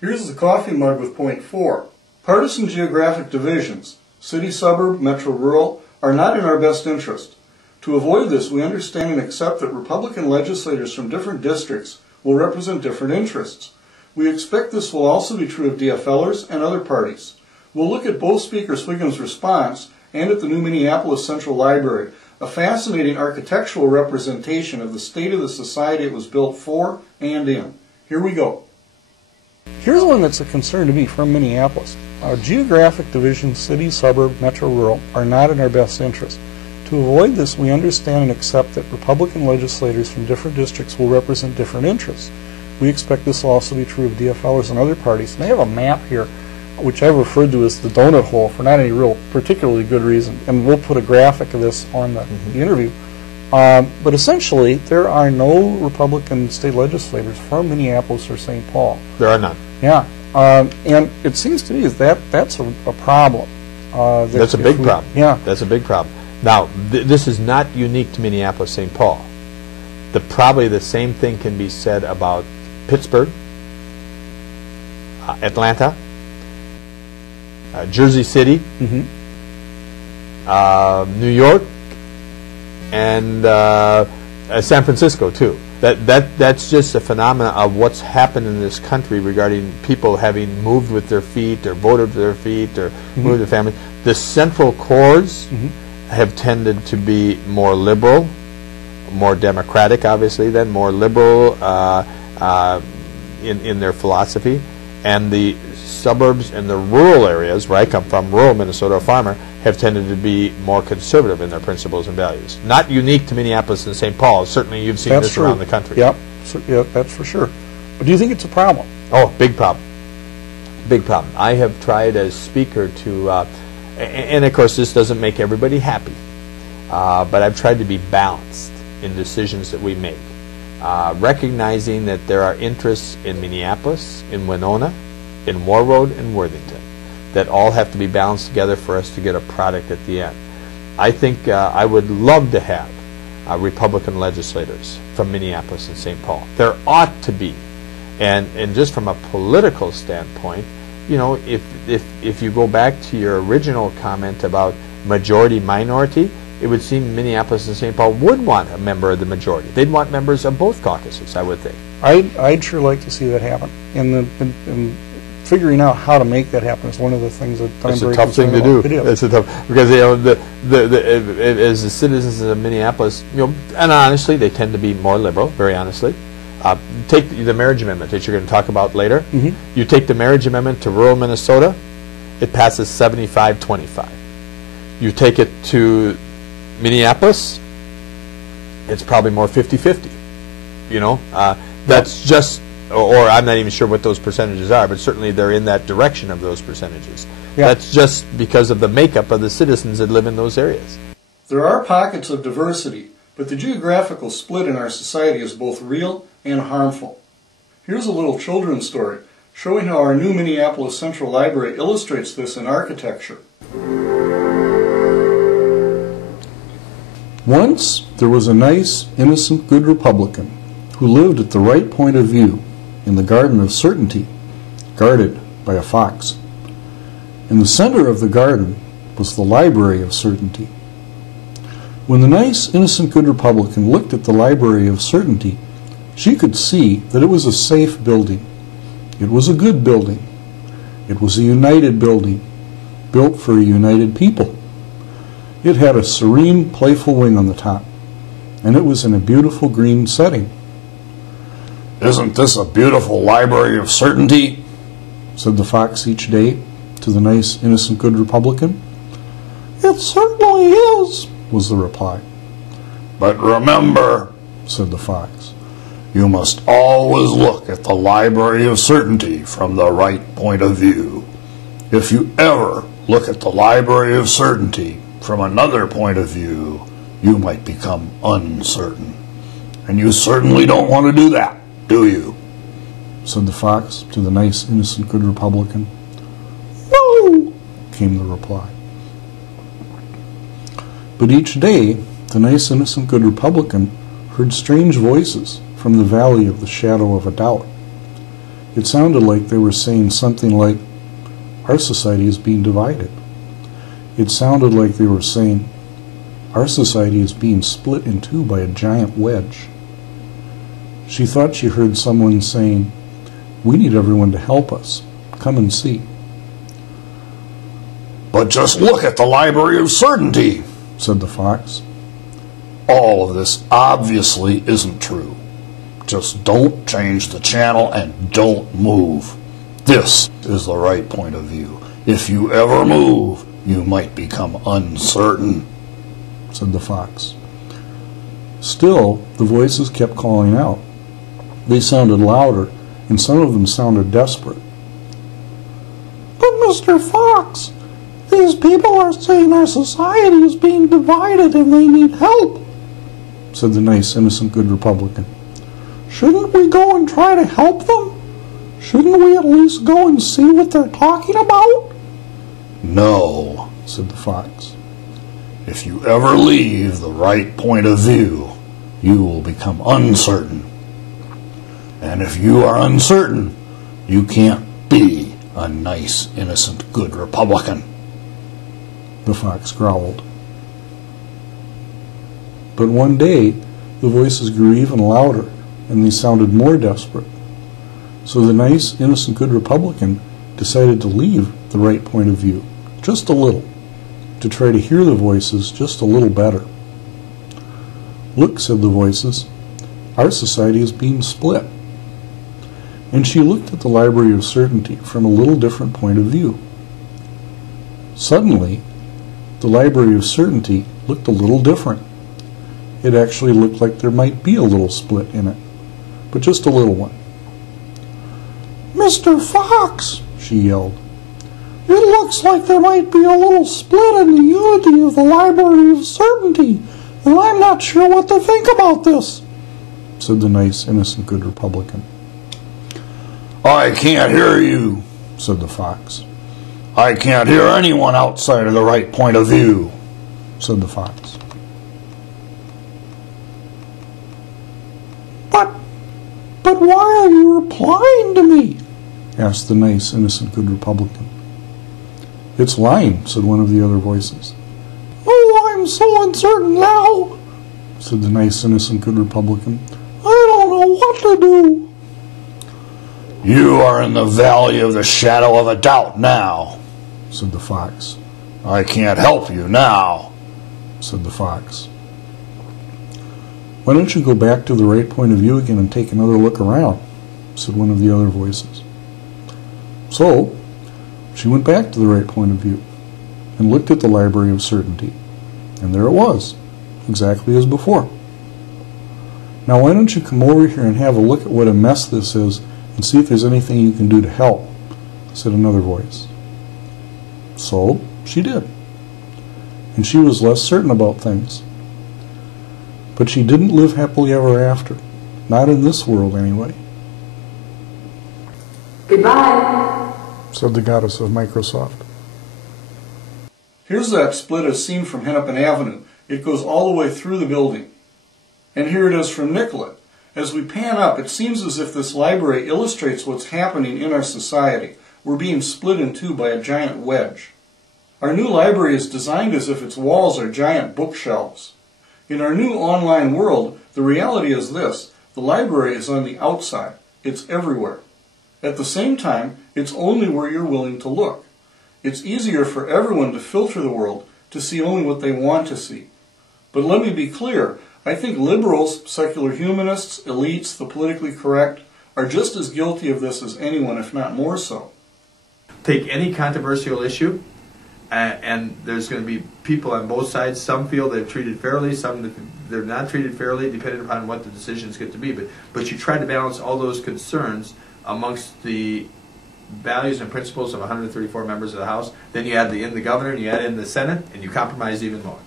Here's the coffee mug with point 4. Partisan geographic divisions, city, suburb, metro, rural, are not in our best interest. To avoid this, we understand and accept that Republican legislators from different districts will represent different interests. We expect this will also be true of DFLers and other parties. We'll look at both Speaker Sviggum's response and at the new Minneapolis Central Library, a fascinating architectural representation of the state of the society it was built for and in. Here we go. Here's one that's a concern to me from Minneapolis. Our geographic divisions, city, suburb, metro, rural, are not in our best interest. To avoid this, we understand and accept that Republican legislators from different districts will represent different interests. We expect this will also be true of DFLers and other parties. And they have a map here, which I've referred to as the donut hole for not any real particularly good reason. And we'll put a graphic of this on the interview. But essentially, there are no Republican state legislators from Minneapolis or St. Paul. There are none. Yeah. And it seems to me that that's a problem. That's a big problem. Yeah. That's a big problem. Now, this is not unique to Minneapolis, St. Paul. Probably the same thing can be said about Pittsburgh, Atlanta, Jersey City, New York, and San Francisco too. That's just a phenomenon of what's happened in this country regarding people having moved with their feet or voted with their feet or moved their families. The central cores have tended to be more liberal, more democratic, obviously, than more liberal in their philosophy, and the suburbs and the rural areas, where I come from, rural Minnesota, a farmer, have tended to be more conservative in their principles and values. Not unique to Minneapolis and St. Paul. Certainly you've seen this around the country. Yep. So, yeah, that's for ssure. But do you think it's a problem? Oh, big problem. Big problem. I have tried as speaker to, and of course this doesn't make everybody happy, but I've tried to be balanced in decisions that we make, recognizing that there are interests in Minneapolis, in Winona, in Warroad, and Worthington that all have to be balanced together for us to get a product at the end. I think I would love to have Republican legislators from Minneapolis and St. Paul. There ought to be. And just from a political standpoint, you know, if you go back to your original comment about majority-minority, it would seem Minneapolis and St. Paul would want a member of the majority. They'd want members of both caucuses, I would think. I'd sure like to see that happen. And figuring out how to make that happen is one of the things that I'm very concerned about. It's a tough thing to do. It's a tough, because you know, as the citizens of Minneapolis, you know, and honestly, they tend to be more liberal. Very honestly, take the marriage amendment that you're going to talk about later. You take the marriage amendment to rural Minnesota, it passes 75-25. You take it to Minneapolis, it's probably more 50-50. You know, that's just. Or I'm not even sure what those percentages are, but certainly they're in that direction of those percentages. Yeah. That's just because of the makeup of the citizens that live in those areas. There are pockets of diversity, but the geographical split in our society is both real and harmful. Here's a little children's story showing how our new Minneapolis Central Library illustrates this in architecture. Once there was a nice, innocent, good Republican who lived at the right point of view in the Garden of Certainty, guarded by a fox. In the center of the garden was the Library of Certainty. When the nice, innocent, good Republican looked at the Library of Certainty, she could see that it was a safe building. It was a good building. It was a united building, built for a united people. It had a serene, playful wing on the top, and it was in a beautiful green setting. "Isn't this a beautiful Library of Certainty?" said the fox each day to the nice, innocent, good Republican. "It certainly is," was the reply. "But remember," said the fox, "you must always look at the Library of Certainty from the right point of view. If you ever look at the Library of Certainty from another point of view, you might become uncertain. And you certainly don't want to do that, do you?" said the fox to the nice, innocent, good Republican. "No," came the reply. But each day, the nice, innocent, good Republican heard strange voices from the valley of the shadow of a doubt. It sounded like they were saying something like, "Our society is being divided." It sounded like they were saying, "Our society is being split in two by a giant wedge." She thought she heard someone saying, "We need everyone to help us. Come and see." "But just look at the Library of Certainty," said the fox. "All of this obviously isn't true. Just don't change the channel and don't move. This is the right point of view. If you ever move, you might become uncertain," said the fox. Still, the voices kept calling out. They sounded louder, and some of them sounded desperate. "But Mr. Fox, these people are saying our society is being divided and they need help," said the nice, innocent, good Republican. "Shouldn't we go and try to help them? Shouldn't we at least go and see what they're talking about?" "No," said the fox. "If you ever leave the right point of view, you will become uncertain. And if you are uncertain, you can't be a nice, innocent, good Republican," the fox growled. But one day, the voices grew even louder, and they sounded more desperate. So the nice, innocent, good Republican decided to leave the right point of view, just a little, to try to hear the voices just a little better. "Look," said the voices, "our society is being split." And she looked at the Library of Certainty from a little different point of view. Suddenly, the Library of Certainty looked a little different. It actually looked like there might be a little split in it, but just a little one. "Mr. Fox," she yelled, "it looks like there might be a little split in the unity of the Library of Certainty, and I'm not sure what to think about this," said the nice, innocent, good Republican. "I can't hear you," said the fox. "I can't hear anyone outside of the right point of view," said the fox. But why are you replying to me?" asked the nice, innocent, good Republican. "It's lying," said one of the other voices. "Oh, I'm so uncertain now," said the nice, innocent, good Republican. "I don't know what to do." "You are in the valley of the shadow of a doubt now," said the fox. "I can't help you now," said the fox. "Why don't you go back to the right point of view again and take another look around?" said one of the other voices. So, she went back to the right point of view and looked at the Library of Certainty, and there it was, exactly as before. "Now why don't you come over here and have a look at what a mess this is and see if there's anything you can do to help," said another voice. So, she did, and she was less certain about things. But she didn't live happily ever after. Not in this world, anyway. "Goodbye," said the goddess of Microsoft. Here's that split as seen from Hennepin Avenue. It goes all the way through the building. And here it is from Nicollet. As we pan up, it seems as if this library illustrates what's happening in our society. We're being split in two by a giant wedge. Our new library is designed as if its walls are giant bookshelves. In our new online world, the reality is this: the library is on the outside. It's everywhere. At the same time, it's only where you're willing to look. It's easier for everyone to filter the world, to see only what they want to see. But let me be clear, I think liberals, secular humanists, elites, the politically correct, are just as guilty of this as anyone, if not more so. Take any controversial issue, and there's going to be people on both sides. Some feel they're treated fairly, some they're not treated fairly, depending upon what the decisions get to be. But you try to balance all those concerns amongst the values and principles of 134 members of the House. Then you add in the governor, and you add in the Senate, and you compromise even more.